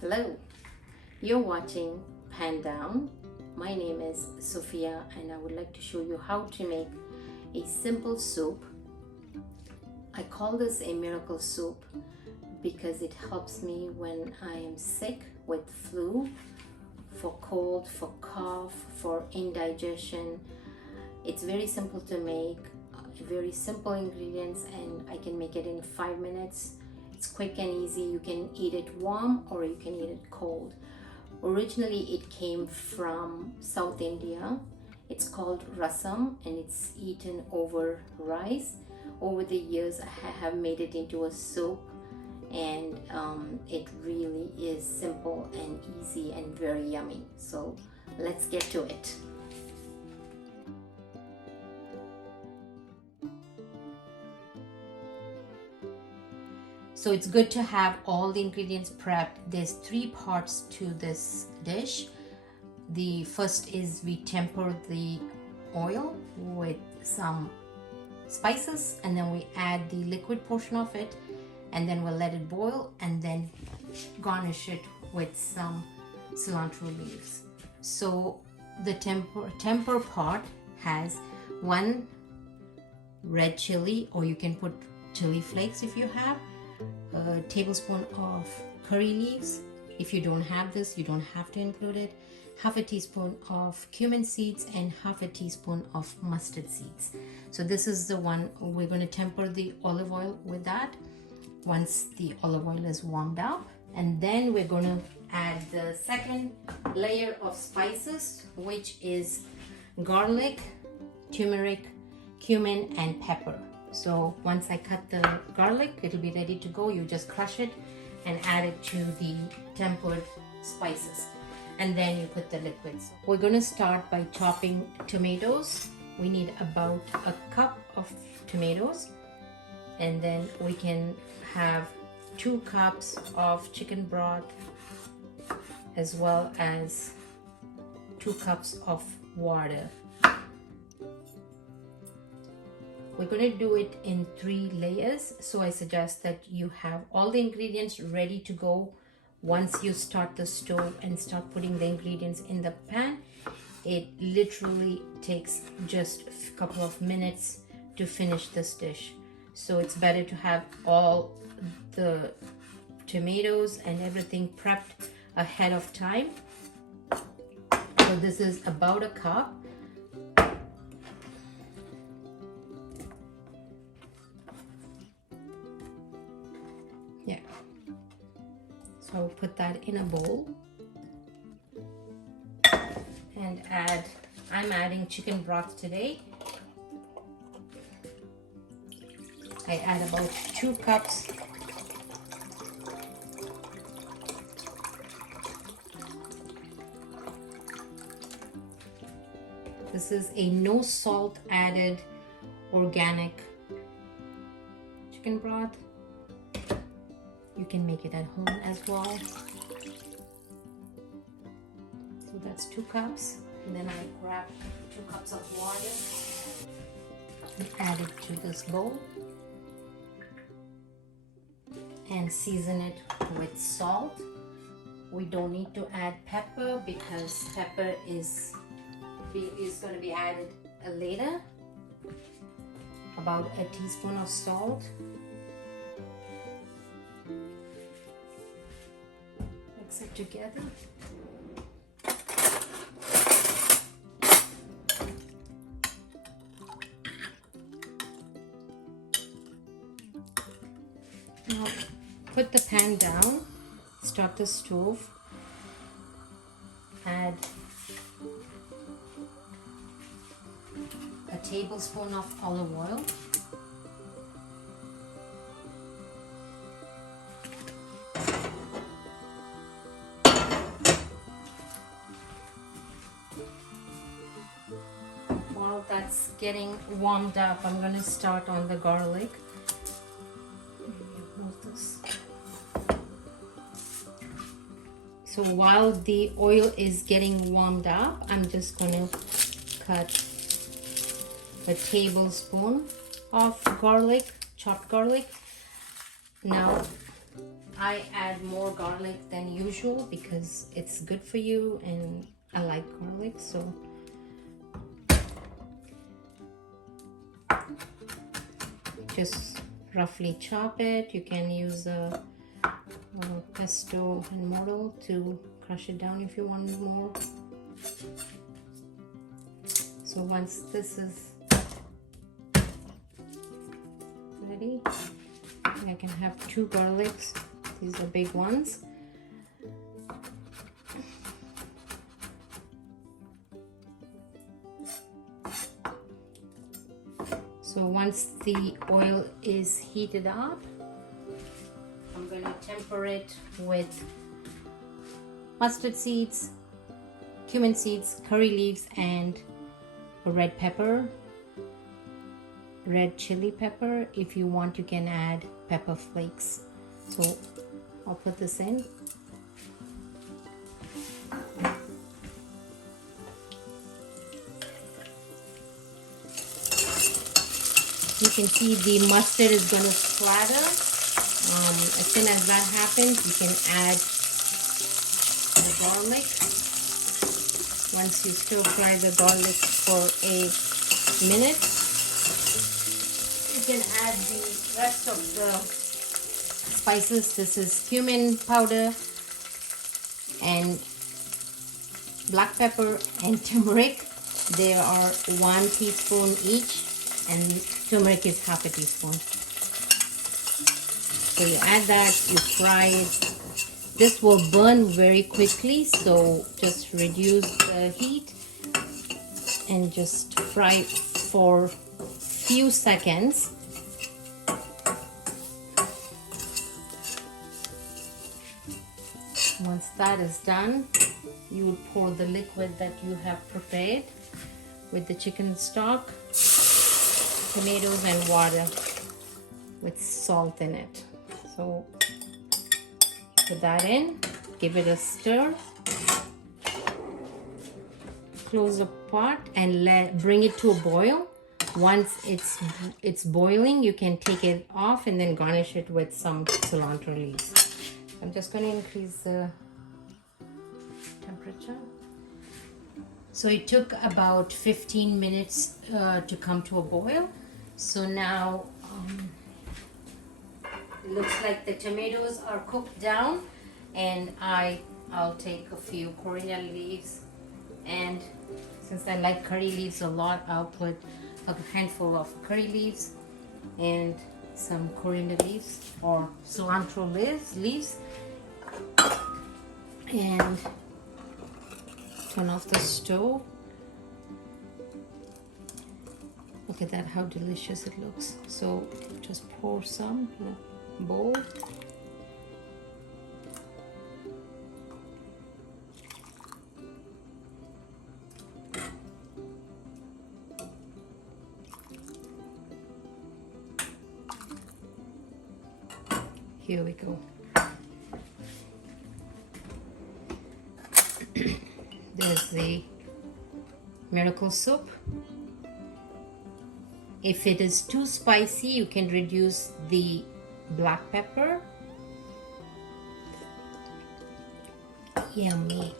Hello, you're watching Pan Down. My name is Sophia and I would like to show you how to make a simple soup. I call this a miracle soup because it helps me when I am sick with flu, for cold, for cough, for indigestion. It's very simple to make, very simple ingredients, and I can make it in 5 minutes. It's quick and easy. You can eat it warm or you can eat it cold. Originally it came from South India. It's called Rasam and it's eaten over rice. Over the years I have made it into a soup, and it really is simple and easy and very yummy. So let's get to it. So it's good to have all the ingredients prepped. There's 3 parts to this dish. The first is we temper the oil with some spices, and then we add the liquid portion of it, and then we'll let it boil and then garnish it with some cilantro leaves. So the temper part has 1 red chili, or you can put chili flakes if you have, a tablespoon of curry leaves. If you don't have this, you don't have to include it. Half a teaspoon of cumin seeds and half a teaspoon of mustard seeds. So this is the one we're going to temper the olive oil with that once the olive oil is warmed up. And then we're going to add the second layer of spices, which is garlic, turmeric, cumin and pepper. So once I cut the garlic, it'll be ready to go. You just crush it and add it to the tempered spices, and then you put the liquids. We're going to start by chopping tomatoes. We need about a cup of tomatoes, and then we can have 2 cups of chicken broth, as well as 2 cups of water. We're going to do it in 3 layers, so I suggest that you have all the ingredients ready to go. Once you start the stove and start putting the ingredients in the pan, it literally takes just a couple of minutes to finish this dish. So it's better to have all the tomatoes and everything prepped ahead of time. So this is about a cup. Yeah. So I'll put that in a bowl and I'm adding chicken broth today. I add about 2 cups. This is a no salt added organic chicken broth. You can make it at home as well. So that's 2 cups. And then I grab 2 cups of water and add it to this bowl. And season it with salt. We don't need to add pepper because pepper is going to be added later. About a teaspoon of salt. Mix it together. Now put the pan down, start the stove, add a tablespoon of olive oil, while that's getting warmed up, I'm going to start on the garlic. So while the oil is getting warmed up, I'm just going to cut a tablespoon of garlic, chopped garlic. Now I add more garlic than usual because it's good for you and I like garlic, so just roughly chop it. You can use a pesto and mortar to crush it down if you want more. So once this is ready, I can have 2 garlics. These are big ones. So once the oil is heated up, I'm going to temper it with mustard seeds, cumin seeds, curry leaves, and a red pepper, red chili pepper. If you want, you can add pepper flakes. So I'll put this in. You can see the mustard is going to splatter. As soon as that happens, you can add the garlic. Once you stir fry the garlic for a minute, you can add the rest of the spices. This is cumin powder and black pepper and turmeric. They are 1 teaspoon each, and turmeric is half a teaspoon. So you add that, you fry it. This will burn very quickly, so just reduce the heat and just fry for few seconds. Once that is done, you will pour the liquid that you have prepared with the chicken stock, tomatoes, and water with salt in it. So put that in, give it a stir, close the pot and bring it to a boil. Once it's boiling, you can take it off and then garnish it with some cilantro leaves. I'm just going to increase the temperature. So it took about 15 minutes to come to a boil. So now it looks like the tomatoes are cooked down, and I'll take a few coriander leaves, and since I like curry leaves a lot, I'll put a handful of curry leaves and some coriander leaves or cilantro leaves, and turn off the stove. Look at that, how delicious it looks. So just pour some in a bowl. Here we go. There's the miracle soup. If it is too spicy, you can reduce the black pepper. Yummy.